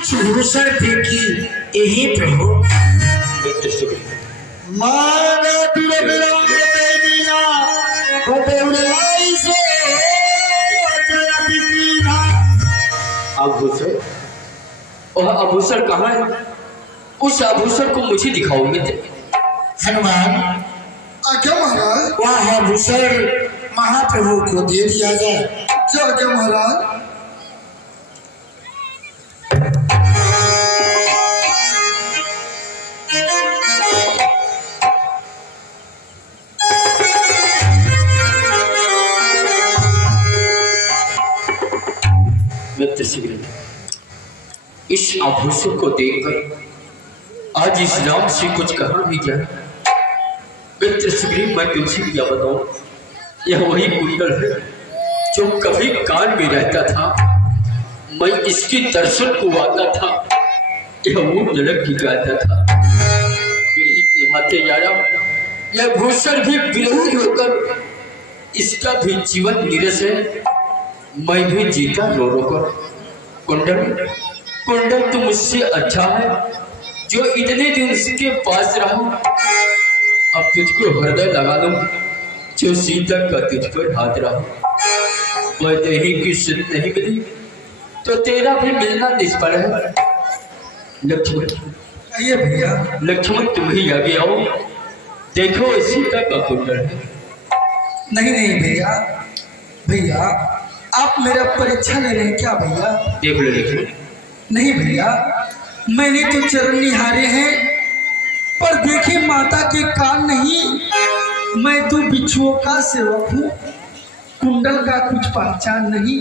भूषण फेंकी यही प्रभु माना तुरे बिराग देविया कोटेउलाई से जयति कीना। आभूषण, वह आभूषण कहाँ है? उस आभूषण को मुझे दिखाओ मित्र। हनुमान आज्ञा महाराज। वह आभूषण महाप्रभु को दे दिया जाए। जो आज्ञा महाराज। मित्र शीघ्र इस आभूषण को देखकर आज इस नाम से कुछ कहा भी जाए। मित्र शीघ्र मैं तुमसे क्या बताऊं, यह वही कुंडल है जो कभी कान में रहता था। मैं इसके दर्शन को आता था, यह वो नरक की गाता था। विरही के हाथे जा रहा, यह भूषण भी विरही होकर इसका भी जीवन नीरस है। मैं भी जीता रो रो कर। कुंडल कुंडल तो मुझसे अच्छा है जो इतने दिन उसके पास रहा। अब तुझको हृदय लगा दूं जो सीता का तुझ पर हाथ रहा। वह देही की सुध नहीं मिली तो तेरा भी मिलना निष्फल है। लक्ष्मण आइए भैया। लक्ष्मण तुम ही आगे आओ, देखो सीता का कुंडल है। नहीं नहीं भैया, भैया आप मेरा परीक्षा ले रहे हैं क्या भैया? देख लो लक्ष्मण। नहीं भैया, मैंने तो चरण निहारे हैं पर देखे माता के कान नहीं। मैं तो बिच्छुओं का सेवक हूँ, कुंडल का कुछ पहचान नहीं।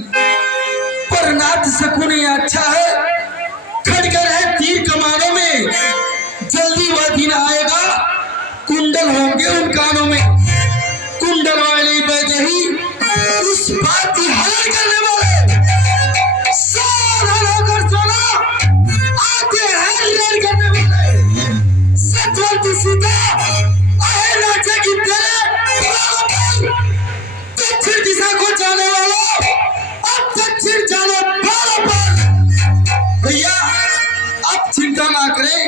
पर नाथ शकुन ये अच्छा है, खड़गर है तीर कमानों में। जल्दी वह दिन आएगा, कुंडल होंगे उन कानों में। कुंडल वाली वैदेही उस बात की हरण करने वाले सावधान होकर सोना, आते हैं लड़ करने वाले। सतवंती सीता आए नाचे की तेरे दक्षिण दिशा को जाने वालों, अब दक्षिण जाने वालों पर। भैया आप चिंता ना करें,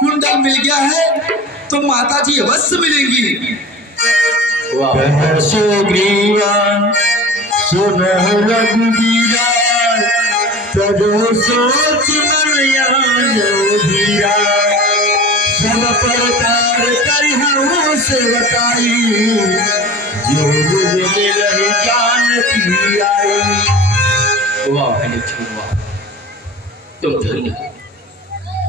कुंडल मिल गया है तो माता जी अवश्य मिलेंगी। सुग्रीवा सुनह रघुवीरा तजो सोच मन आयो धीरा। सब प्रकार करिहु सेवकाई जो मिले रही जानकी आई। वाह भाई लक्ष्मण वाह, तुम धन्य हो।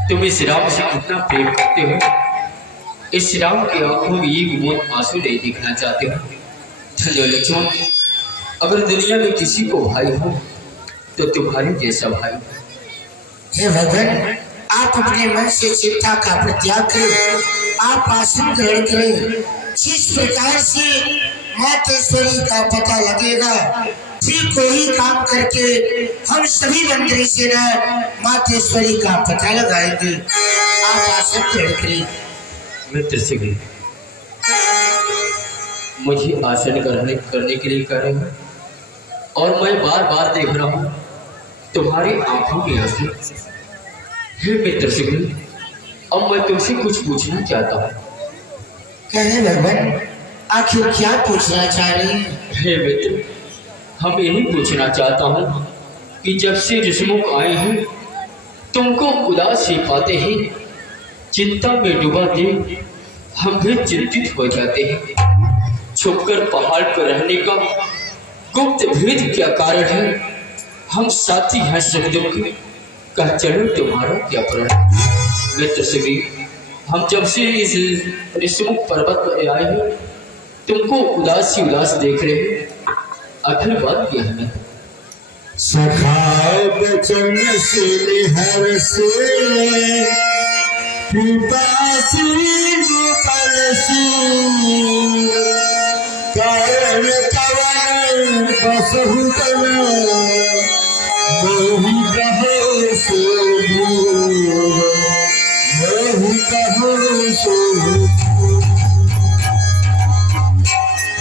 तुम इस राम से कितना प्रेम करते हो। इस राम की आंखों में एक बूंद आंसू नहीं दिखना चाहते हो। धन्य लक्ष्मण, अगर दुनिया में किसी को भाई हो तो तुम्हारे जैसा भाई। हे भगवान, आप अपने मन से चिंता का परित्याग करें, आप आसन ग्रहण करें। जिस प्रकार से मातेश्वरी का पता लगेगा, ठीक वही काम करके हम सभी मंत्री से न मातेश्वरी का पता लगाएंगे। आप आसन ग्रहण करें। मित्र शीघ्र मुझे आसन करने के लिए कह रहे हो और मैं बार बार देख रहा हूँ तुम्हारी आंखों में आंसू। हे मित्र शीघ्र, अब मैं तुमसे कुछ पूछना चाहता हूँ। कहे भगवान, आखिर क्या पूछना चाह रहे हैं? हे मित्र, हम यही पूछना चाहता हूँ कि जब से ऋषमुख आए हैं तुमको उदास ही पाते ही चिंता में डूबा दे हम भी चिंतित हो जाते हैं। छुपकर पहाड़ पर रहने का गुप्त भेद क्या कारण है? हम साथी हैं सुख दुख, कह चलो तुम्हारा क्या प्रण। मित्र सभी, हम जब से इस ऋषमुख पर्वत पर आए हैं तुमको उदास ही उदास देख रहे हैं। आखिर बात क्या है? सखा बचन से निहर से कृपा गोपाल कारण कवन बसहु तन मोहि कहो सो मोहि कहो सो।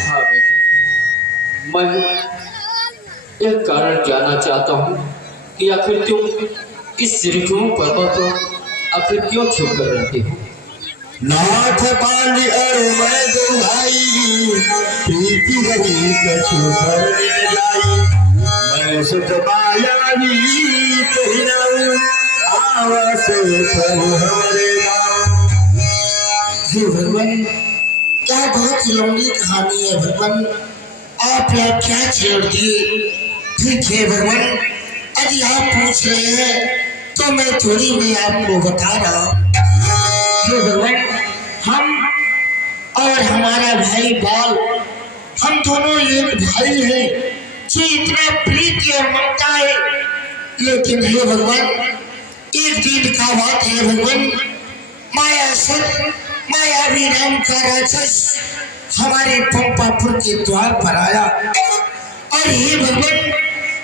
हाँ बेटे, मैं यह कारण जानना चाहता हूँ कि आखिर तुम इस ऋतु पर्वत को आखिर क्यों छोड़कर रहते हो? नाथ पाली और मैं दो भाई प्रीति रही कछु पर न जाई मैं सुत मायावी कहनाऊं आवास प्रभु हमारे नाम। जी भगवान, क्या बहुत लंबी कहानी है भगवान, आप यहाँ क्या छेड़ दिए। ठीक है भगवान, यदि आप पूछ रहे हैं तो मैं थोड़ी में आपको बता रहा हूँ। हे भगवान, हम और हमारा भाई बाल, हम दोनों एक भाई हैं जो इतना प्रीति और ममता है। लेकिन हे भगवान, एक दिन का बात है भगवान, मायावी नाम का राक्षस हमारे पंपापुर के द्वार पर आया और हे भगवान,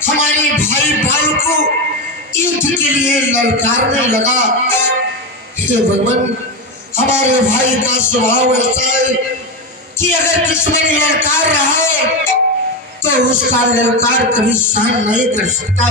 हमारे भाई बाल को युद्ध के लिए ललकारने लगा। हे भगवान, हमारे भाई का स्वभाव ऐसा है कि अगर दुश्मन ललकार रहा है तो उसका ललकार कभी सहन नहीं कर सकता।